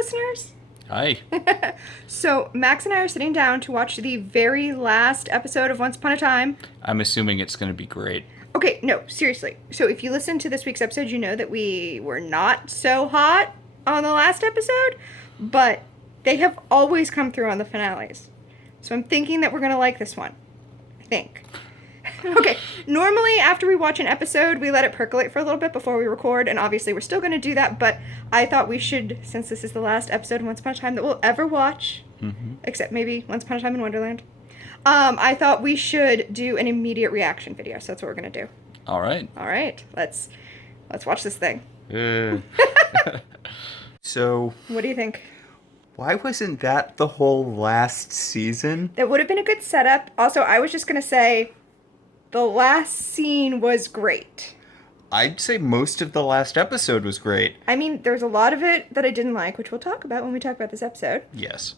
listeners. Hi. So, Max and I are sitting down to watch the very last episode of Once Upon a Time. I'm assuming it's going to be great. Okay, no, seriously. So, if you listen to this week's episode, you know that we were not so hot on the last episode, but they have always come through on the finales. So, I'm thinking that we're going to like this one. I think. Okay, normally after we watch an episode, we let it percolate for a little bit before we record, and obviously we're still going to do that, but I thought we should, since this is the last episode of Once Upon a Time that we'll ever watch, except maybe Once Upon a Time in Wonderland, I thought we should do an immediate reaction video, so that's what we're going to do. All right. All right, let's watch this thing. So, What do you think? why wasn't that the whole last season? That would have been a good setup. Also, I was just going to say, the last scene was great. I'd say most of the last episode was great. I mean, there's a lot of it that I didn't like, which we'll talk about when we talk about this episode. Yes.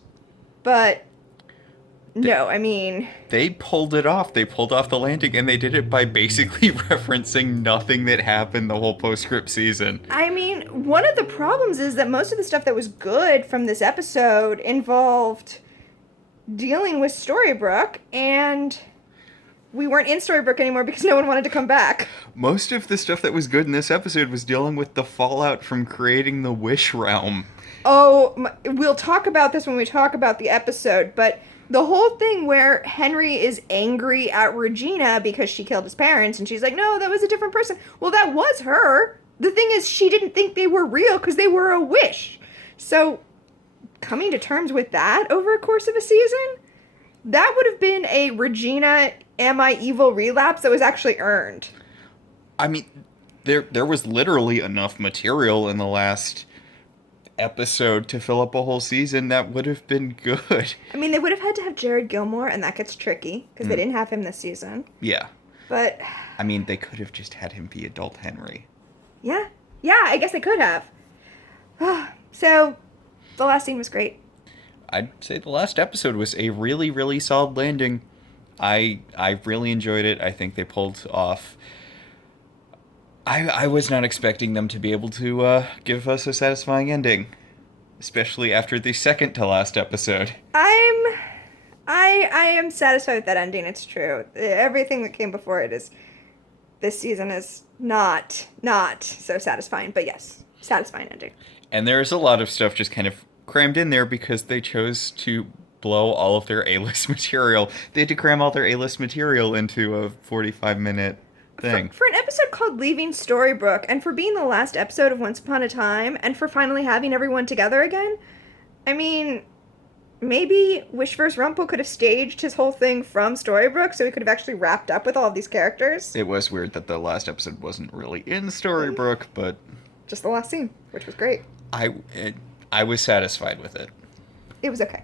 But, no, I mean... They pulled it off. They pulled off the landing, and they did it by basically referencing nothing that happened the whole postscript season. I mean, one of the problems is that most of the stuff that was good from this episode involved dealing with Storybrooke, and we weren't in Storybrooke anymore because no one wanted to come back. Most of the stuff that was good in this episode was dealing with the fallout from creating the Wish Realm. Oh, we'll talk about this when we talk about the episode, but the whole thing where Henry is angry at Regina because she killed his parents, and she's like, no, that was a different person. Well, that was her. The thing is, she didn't think they were real because they were a wish. So, coming to terms with that over a course of a season, that would have been a Regina, am I evil relapse that was actually earned. I mean, there was literally enough material in the last episode to fill up a whole season that would have been good. I mean, they would have had to have Jared Gilmore, and that gets tricky because they didn't have him this season. Yeah. But I mean, they could have just had him be adult Henry. yeah, I guess they could have. So, the last scene was great. I'd say the last episode was a really, really solid landing. I really enjoyed it. I think they pulled off. I was not expecting them to be able to give us a satisfying ending, especially after the second to last episode. I am satisfied with that ending. It's true. Everything that came before it is this season is not so satisfying. But yes, satisfying ending. And there is a lot of stuff just kind of crammed in there because they chose to blow all of their A-list material. They had to cram all their A-list material into a 45-minute thing. For an episode called Leaving Storybrooke, and for being the last episode of Once Upon a Time, and for finally having everyone together again, I mean, maybe Wish vs. Rumple could have staged his whole thing from Storybrooke, so he could have actually wrapped up with all of these characters. It was weird that the last episode wasn't really in Storybrooke, but Just the last scene, which was great. I was satisfied with it. It was okay.